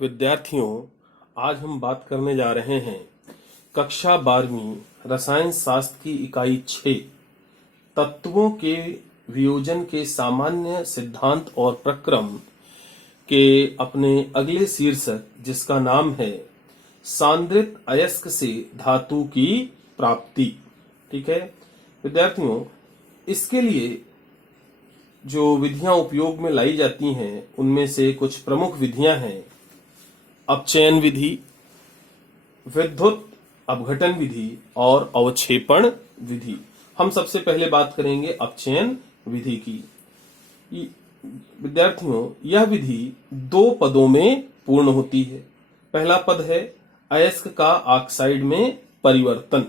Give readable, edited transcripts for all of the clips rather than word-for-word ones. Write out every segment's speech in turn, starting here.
विद्यार्थियों, आज हम बात करने जा रहे हैं कक्षा 12वीं रसायन शास्त्र की इकाई 6 तत्वों के वियोजन के सामान्य सिद्धांत और प्रक्रम के अपने अगले शीर्षक, जिसका नाम है सांद्रित अयस्क से धातु की प्राप्ति। ठीक है विद्यार्थियों, इसके लिए जो विधियां उपयोग में लाई जाती हैं उनमें से कुछ प्रमुख विधियां हैं: अपचयन विधि, विद्युत अपघटन विधि और अवक्षेपण विधि। हम सबसे पहले बात करेंगे अपचयन विधि की। विद्यार्थियों, यह विधि दो पदों में पूर्ण होती है। पहला पद है अयस्क का ऑक्साइड में परिवर्तन।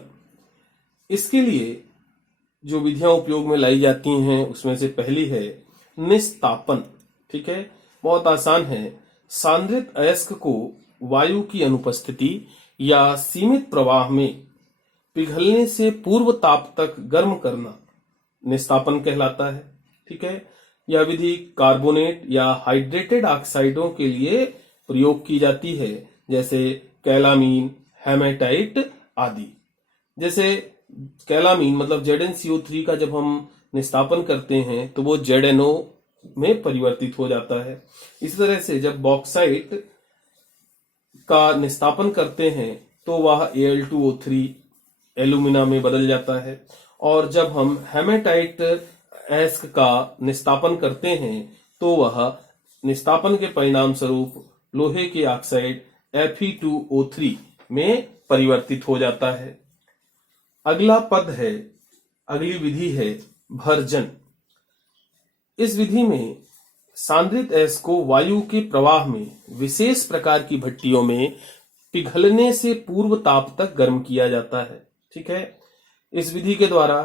इसके लिए जो विधियां उपयोग में लाई जाती हैं उसमें से पहली है निस्तापन। ठीक है, बहुत आसान है। सांद्रित अयस्क को वायु की अनुपस्थिति या सीमित प्रवाह में पिघलने से पूर्व ताप तक गर्म करना निस्तापन कहलाता है। ठीक है, यह विधि कार्बोनेट या हाइड्रेटेड ऑक्साइडों के लिए प्रयोग की जाती है, जैसे कैलामीन, हेमेटाइट आदि। जैसे कैलामीन मतलब ZnCO3 का जब हम निस्तापन करते हैं तो वो ZnO में परिवर्तित हो जाता है। इसी तरह से जब बॉक्साइट का निस्तापन करते हैं तो वह Al2O3 एल्यूमिना में बदल जाता है, और जब हम हेमेटाइट अयस्क का निस्तापन करते हैं तो वह निस्तापन के परिणाम स्वरूप लोहे के ऑक्साइड Fe2O3 में परिवर्तित हो जाता है। अगली विधि है भर्जन। इस विधि में सांद्रित अयस्क को वायु के प्रवाह में विशेष प्रकार की भट्टियों में पिघलने से पूर्व ताप तक गर्म किया जाता है। ठीक है, इस विधि के द्वारा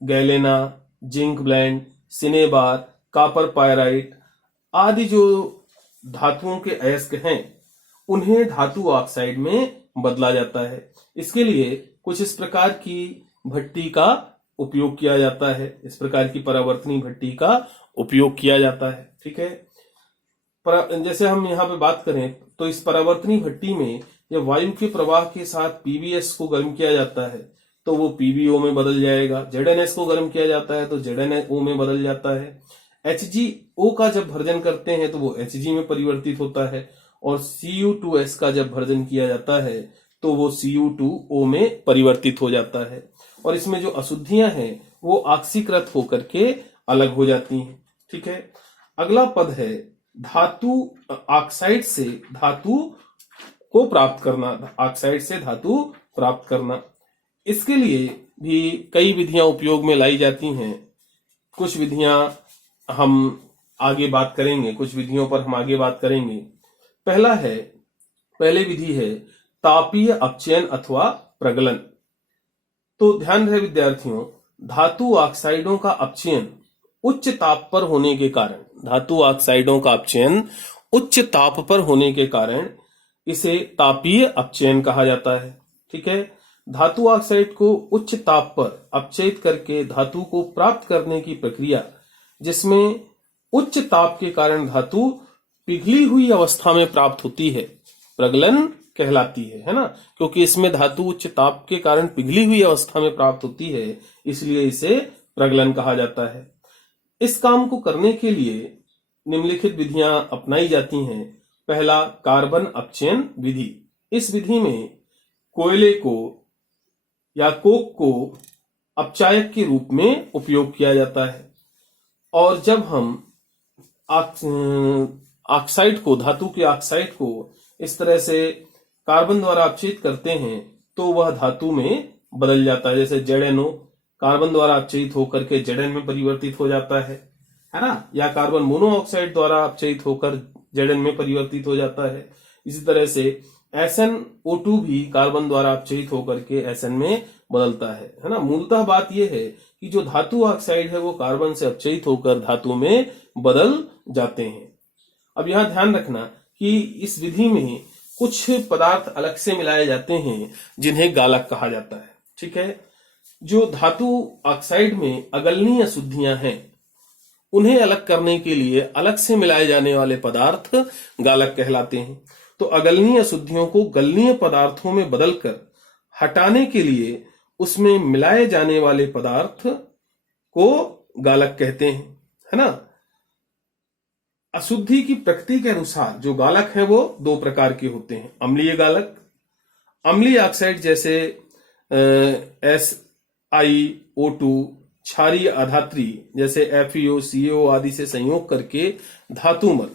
galena, zinc blende, cinnabar, copper pyrite आदि जो धातुओं के अयस्क हैं उन्हें धातु ऑक्साइड में बदला जाता है। इसके लिए कुछ इस प्रकार की भट्टी का उपयोग किया जाता है, इस प्रकार की परावर्तनी भट्टी का उपयोग किया जाता है। ठीक है, जैसे हम यहाँ पे बात करें तो इस परावर्तनी भट्टी में जब वायु के प्रवाह के साथ PbS को गर्म किया जाता है तो वो PbO में बदल जाएगा। ZnS को गर्म किया जाता है तो ZnO में बदल जाता है। HgO का जब भर्जन करते हैं तो वो Hg में परिवर्तित होता है, और Cu2S का जब भर्जन किया जाता है तो वो Cu2O में परिवर्तित हो जाता है, और इसमें जो अशुद्धियां हैं वो ऑक्सीकृत होकर के अलग हो जाती हैं। ठीक है, अगला पद है धातु ऑक्साइड से धातु को प्राप्त करना, ऑक्साइड से धातु प्राप्त करना। इसके लिए भी कई विधियां उपयोग में लाई जाती हैं। कुछ विधियां हम आगे बात करेंगे, कुछ विधियों पर हम आगे बात करेंगे। पहली विधि है तापीय अपचयन अथवा प्रगलन। तो ध्यान रहे विद्यार्थियों, धातु ऑक्साइडों का अपचयन उच्च ताप पर होने के कारण, धातु ऑक्साइडों का अपचयन उच्च ताप पर होने के कारण इसे तापीय अपचयन कहा जाता है। ठीक है, धातु ऑक्साइड को उच्च ताप पर अपचयित करके धातु को प्राप्त करने की प्रक्रिया, जिसमें उच्च ताप के कारण धातु पिघली हुई अवस्था में प्राप्त होती है, प्रगलन कहलाती है ना, क्योंकि इसमें धातु उच्च ताप के कारण पिघली हुई अवस्था में प्राप्त होती है, इसलिए इसे प्रगलन कहा जाता है। इस काम को करने के लिए निम्नलिखित विधियां अपनाई जाती हैं। पहला, कार्बन अपचयन विधि। इस विधि में कोयले को या कोक को अपचायक के रूप में उपयोग किया जाता है, और जब हम ऑक्साइड को, धातु के ऑक्साइड को इस तरह से कार्बन द्वारा अपचयित करते हैं तो वह धातु में बदल जाता है। जैसे ZnO कार्बन द्वारा अपचयित होकर के Zn में परिवर्तित हो जाता है ना, या कार्बन मोनोऑक्साइड द्वारा अपचयित होकर Zn में परिवर्तित हो जाता है। इसी तरह से SnO2 भी कार्बन द्वारा अपचयित होकर के Sn में बदलता है ना। मूलतः बात यह है कि जो धातु ऑक्साइड है वो कार्बन से अपचयित होकर धातु में बदल जाते हैं। अब यहाँ ध्यान रखना कि इस विधि में कुछ पदार्थ अलग से मिलाए जाते हैं जिन्हें गालक कहा जाता है। ठीक है, जो धातु ऑक्साइड में अगलनीय अशुद्धियां हैं उन्हें अलग करने के लिए अलग से मिलाए जाने वाले पदार्थ गालक कहलाते हैं। तो अगलनीय अशुद्धियों को गलनीय पदार्थों में बदलकर हटाने के लिए उसमें मिलाए जाने वाले पदार्थ को गालक कहते हैं, है ना। अशुद्धि की प्रकृति के अनुसार जो गालक है वो दो प्रकार के होते हैं। अम्लीय गालक, अम्लीय ऑक्साइड जैसे SiO2, क्षारीय अधात्री जैसे FeO, CaO आदि से संयोग करके धातुमल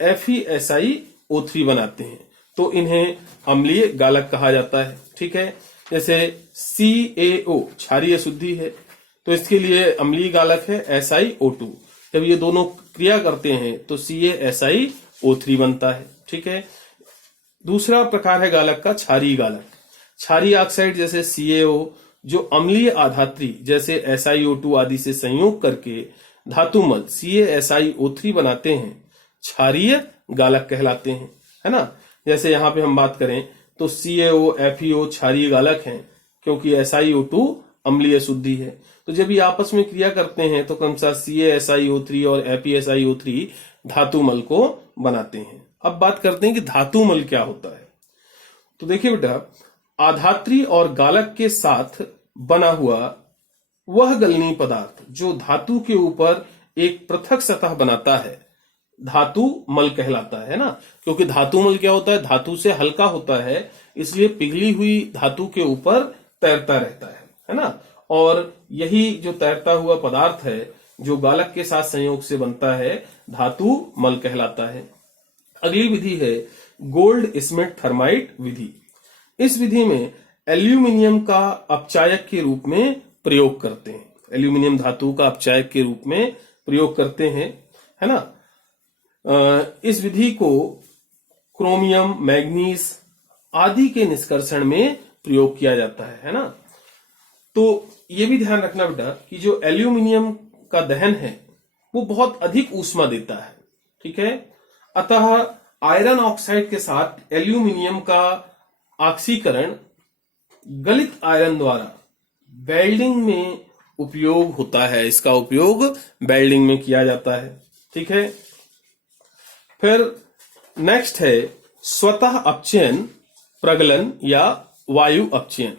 FeSiO3 बनाते हैं, तो इन्हें अम्लीय गालक कहा जाता है। ठीक है, जैसे CaO क्षारीय अशुद्धि है, तो इसके लिए अम्लीय गालक है SiO2। जब ये दोनों क्रिया करते हैं तो CaSiO3 बनता है। ठीक है, दूसरा प्रकार है गालक का क्षारीय गालक। क्षारीय ऑक्साइड जैसे CaO जो अम्लीय आधात्री जैसे SiO2 आदि से संयोग करके धातुमल CaSiO3 बनाते हैं, क्षारीय गालक कहलाते हैं, है ना। जैसे यहाँ पे हम बात करें तो CaO, FeO क्षारीय गालक हैं क्योंकि SiO2 अम्लीय अशुद्धि है। तो जब ये आपस में क्रिया करते हैं तो क्रमशः CaSiO3 और FeSiO3 धातुमल को बनाते हैं। अब बात करते हैं कि धातुमल क्या होता है। तो देखिए बेटा, आधात्री और गालक के साथ बना हुआ वह गलनीय पदार्थ जो धातु के ऊपर एक पृथक सतह बनाता है धातु मल कहलाता है ना। क्योंकि धातु मल क्या होता है, धातु से हल्का होता है, इसलिए पिघली हुई धातु के ऊपर तैरता रहता है ना। और यही जो तैरता हुआ पदार्थ है जो गालक के साथ संयोग से बनता है धातु मल कहलाता है। अगली विधि है गोल्ड स्मिथ थर्माइट विधि। इस विधि में एल्यूमिनियम का अपचायक के रूप में प्रयोग करते हैं, एल्यूमिनियम धातु का अपचायक के रूप में प्रयोग करते हैं, है ना। इस विधि को क्रोमियम, मैग्नीज आदि के निष्कर्षण में प्रयोग किया जाता है ना। तो ये भी ध्यान रखना बेटा कि जो एल्यूमिनियम का दहन है वो बहुत अधिक ऊष्मा देता है। ठीक है, अतः आयरन ऑक्साइड के साथ एल्यूमिनियम का ऑक्सीकरण गलित आयरन द्वारा वेल्डिंग में उपयोग होता है, इसका उपयोग वेल्डिंग में किया जाता है। ठीक है, फिर नेक्स्ट है स्वतः अपचयन, प्रगलन या वायु अपचयन।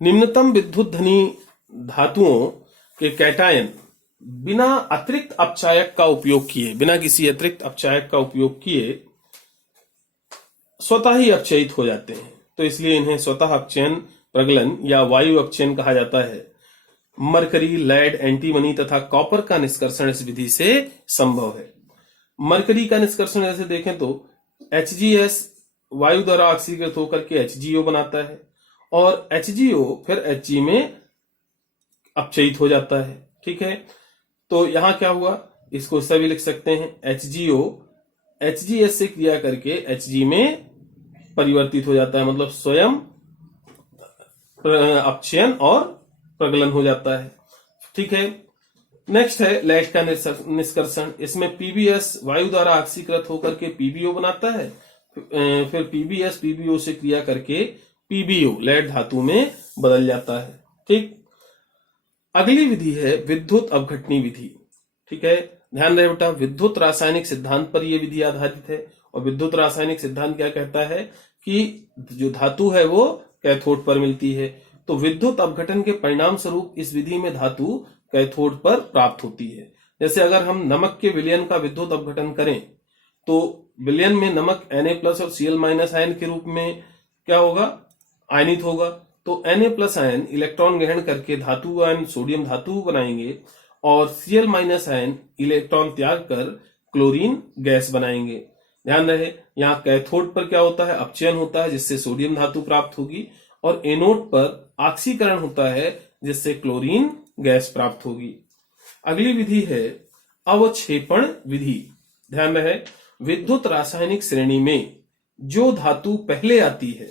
निम्नतम विद्युत धनी धातुओं के कैटायन बिना अतिरिक्त अपचायक का उपयोग किए, बिना किसी अतिरिक्त अपचायक का उपयोग किए स्वतः ही अपचयित हो जाते हैं, तो इसलिए इन्हें स्वतः अपचयन, प्रगलन या वायु अपचयन कहा जाता है। मरकरी, लेड, एंटीमनी तथा कॉपर का निष्कर्षण इस विधि से संभव है। मरकरी का निष्कर्षण जैसे देखें तो HgS वायु द्वारा ऑक्सीकृत होकर के HgO बनाता है और HgO फिर Hg में अपचयित हो जाता है। ठीक है, तो यहां क्या हुआ, इसको ऐसा भी लिख सकते हैं HgO HgS से क्रिया करके Hg में परिवर्तित हो जाता है, मतलब स्वयं अपचयन और प्रगलन हो जाता है। ठीक है, नेक्स्ट है लेड का निष्कर्षण। इसमें PbS वायु द्वारा ऑक्सीकृत होकर के PbO बनाता है, फिर PbS PbO से क्रिया करके PbO लेड धातु में बदल जाता है। ठीक, अगली विधि है विद्युत अपघटनी विधि। ठीक है, ध्यान रहे बेटा, विद्युत रासायनिक सिद्धांत पर यह विधि आधारित है। और विद्युत रासायनिक सिद्धांत क्या कहता है कि जो धातु है वो कैथोड पर मिलती है, तो विद्युत अपघटन के परिणाम स्वरूप इस विधि में धातु कैथोड पर प्राप्त होती है। जैसे अगर हम नमक के विलयन का विद्युत अपघटन करें तो विलयन में नमक Na+ और Cl- आयन के रूप में क्या होगा, आयनित होगा। तो Na+ आयन इलेक्ट्रॉन ग्रहण करके धातु आयन सोडियम धातु बनाएंगे और Cl- आयन इलेक्ट्रॉन त्याग कर क्लोरीन गैस बनाएंगे। ध्यान रहे, यहाँ कैथोड पर क्या होता है, अपचयन होता है जिससे सोडियम धातु प्राप्त होगी, और एनोड पर ऑक्सीकरण होता है जिससे क्लोरीन गैस प्राप्त होगी। अगली विधि है अवक्षेपण विधि। ध्यान रहे, विद्युत रासायनिक श्रेणी में जो धातु पहले आती है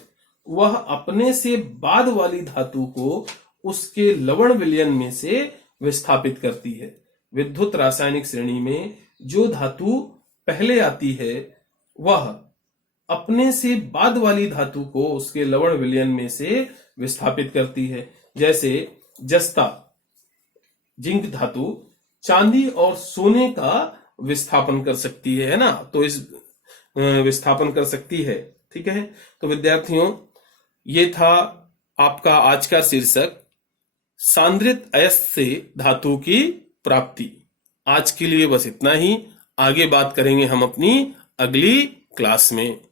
वह अपने से बाद वाली धातु को उसके लवण विलयन में से विस्थापित करती है। विद्युत रासायनिक श्रेणी में जो धातु पहले आती है वह अपने से बाद वाली धातु को उसके लवण विलयन में से विस्थापित करती है। जैसे जस्ता जिंक धातु चांदी और सोने का विस्थापन कर सकती है ना। तो इस विस्थापन कर सकती है। ठीक है, तो विद्यार्थियों, ये था आपका आज का शीर्षक, सांद्रित अयस्क से धातु की प्राप्ति। आज के लिए बस इतना ही। आगे बात करेंगे हम अपनी अगली क्लास में।